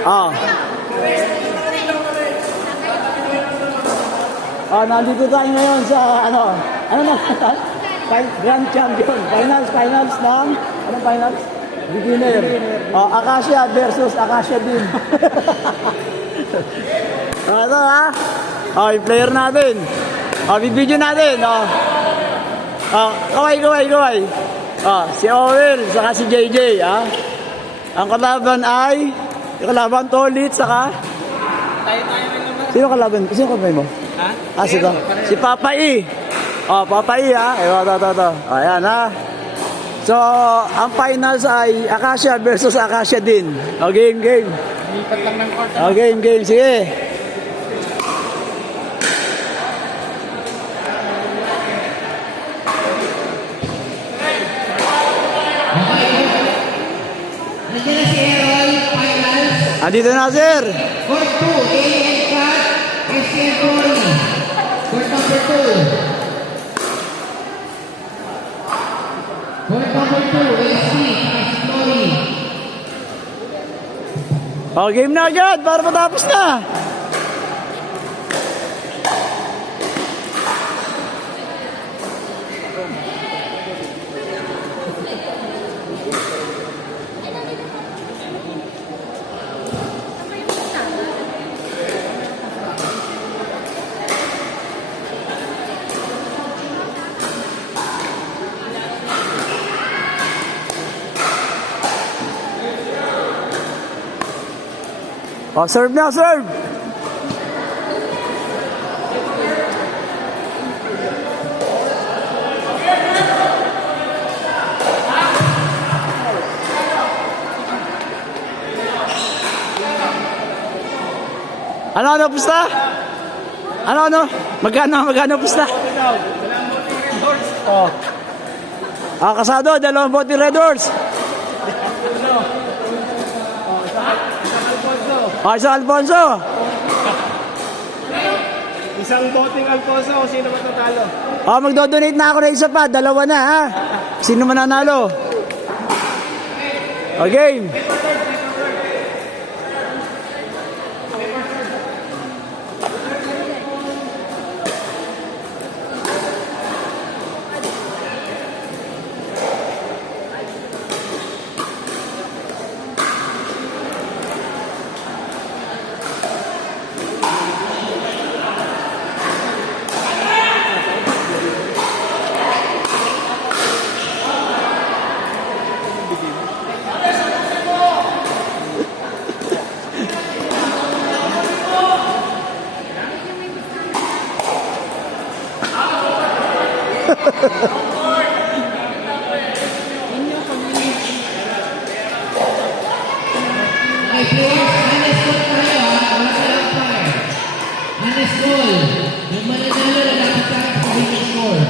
Oh. Oh, nandito tayo ngayon sa ano na? Grand Champion. Finals ng anong finals? Beginner. Oh, Acacia versus Acacia din. Ito ha. Oh, yung player natin. Oh, bibidyo natin. Oh. Oh, kaway. Oh, si Owen saka si JJ, ha. Ang kalaban ay Tolit saka Sino kalaban mo? Ha? Si Papa E. Oh, Papa E, ha. Ito. Ayan, ha. So, ang finals ay Acacia versus Acacia din. O, game. Lipat lang ng court. O, game. Sige. Nandiyan na si Errol, finals. Andito na, sir. Court 2, AN Cat, SCN Cory. Court number 2. Court number 2, SC, Cory. O, game na agad para matapos na. O, serve na, serve. Ano, pusta? Ano? Magkano pusta? Oh. Ah, kasado, 2 bote Red Horse. Ah, isang Alfonso. Isang boting Alfonso, sino matatalo? Ah, magdo-donate na ako na isa pa, 2 na, ha. Sino mananalo? Okay. Okay, players, honest goal tayo, ha? Wala sa umpire. Honest goal. Yung mananalo na dapat sa winning score.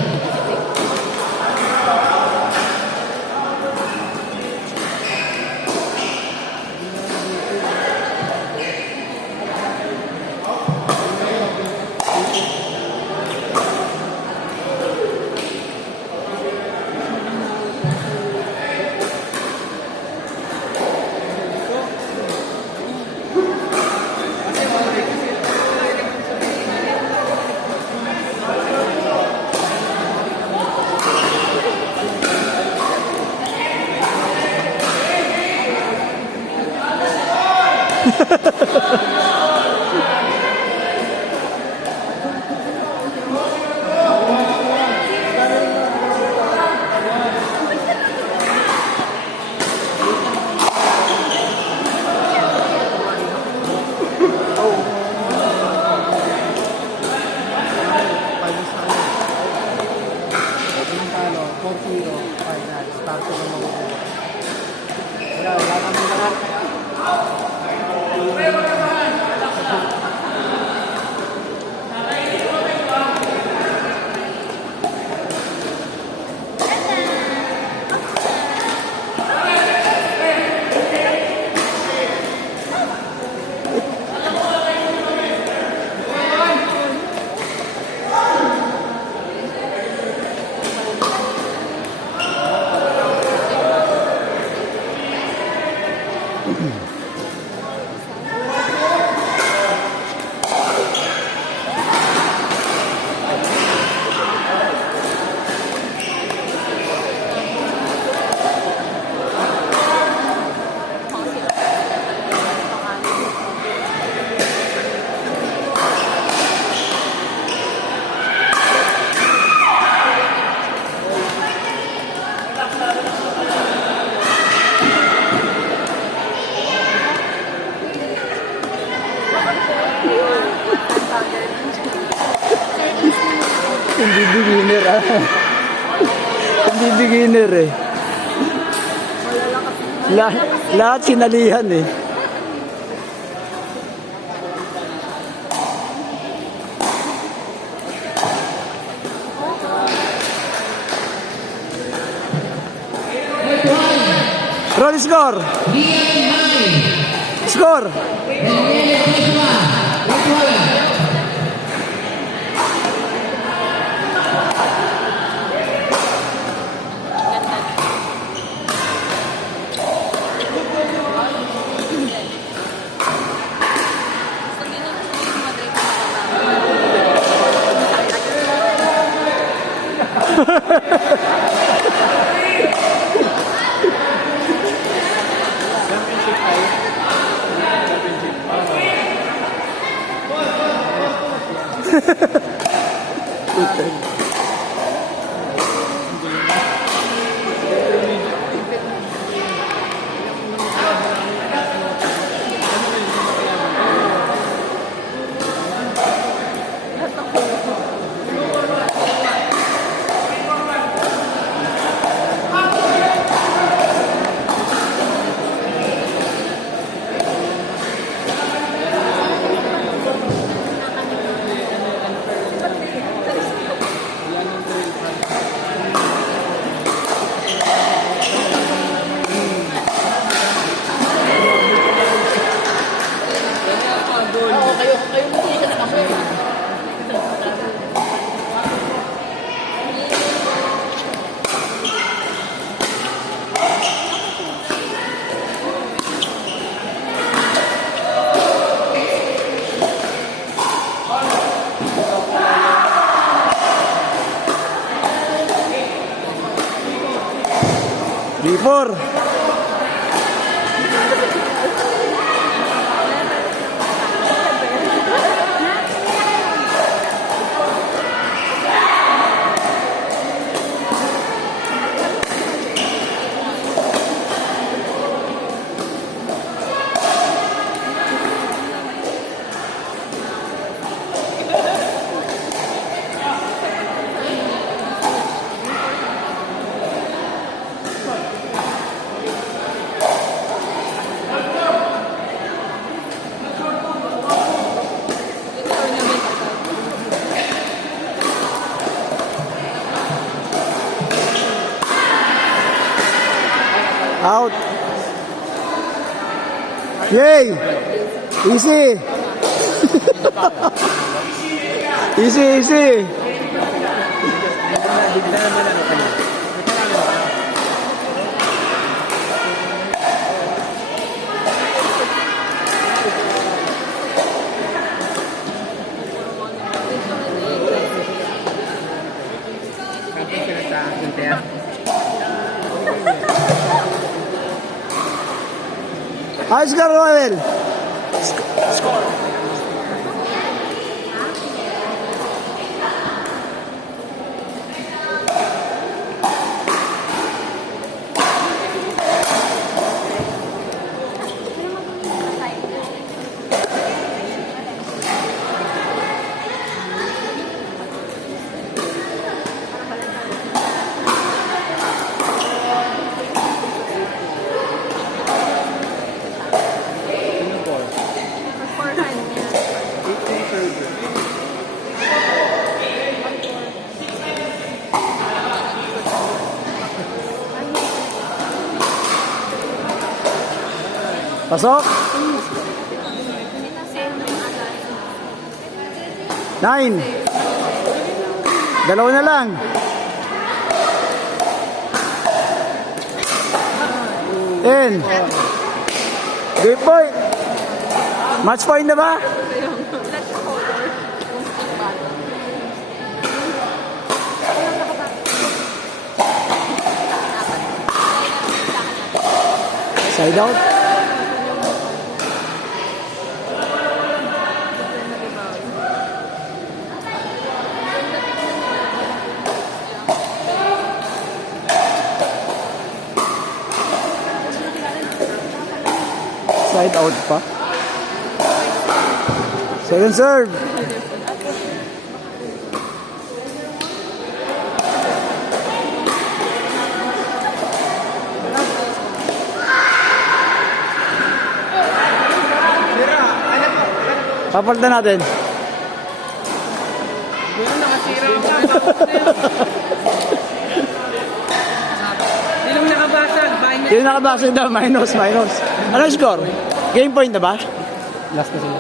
Wala kami lahat. Hindi beginner, ah. Hindi beginner, eh. Lahat sinalihan, eh. Roll score. Score. D4. Out. Yay! Easy. Easy, easy. Ayos ka, Roel. Score. Pasok. 9. Dalawa na lang. 10. Good point. Match point na ba? Side out. Side out pa. Second serve. Papalitan natin. Yun, nakasira ang Sinong nakabasag? Minus. Yung nakabasag daw, minus. Ano yung score? Game point na ba? Last na sila.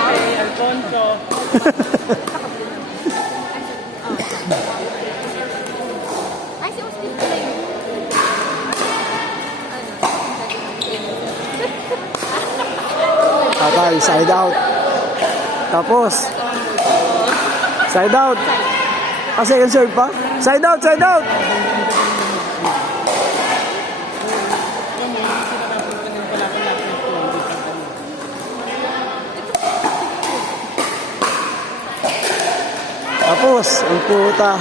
Okay, Alfonso. Ay, si Austin pala yun. Okay, side out. Tapos, side out. Ah, second serve pa? Side out, side out! Tapos, ang puta.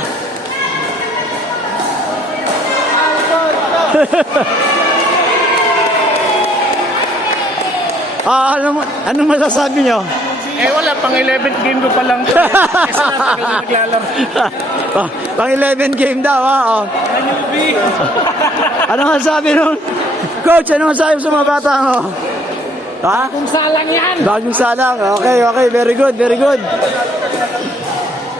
Ano masasabi nyo? Eh wala, pang 11th game ko pa lang. Kasi natagal na naglalaro. Pang 11 game daw, ha? Oh. Newbie. Ano masasabi nun? Coach, ano masasabi mo sa mga bata mo? Ha? Kung salang yan. Bagong salang. Okay, very good.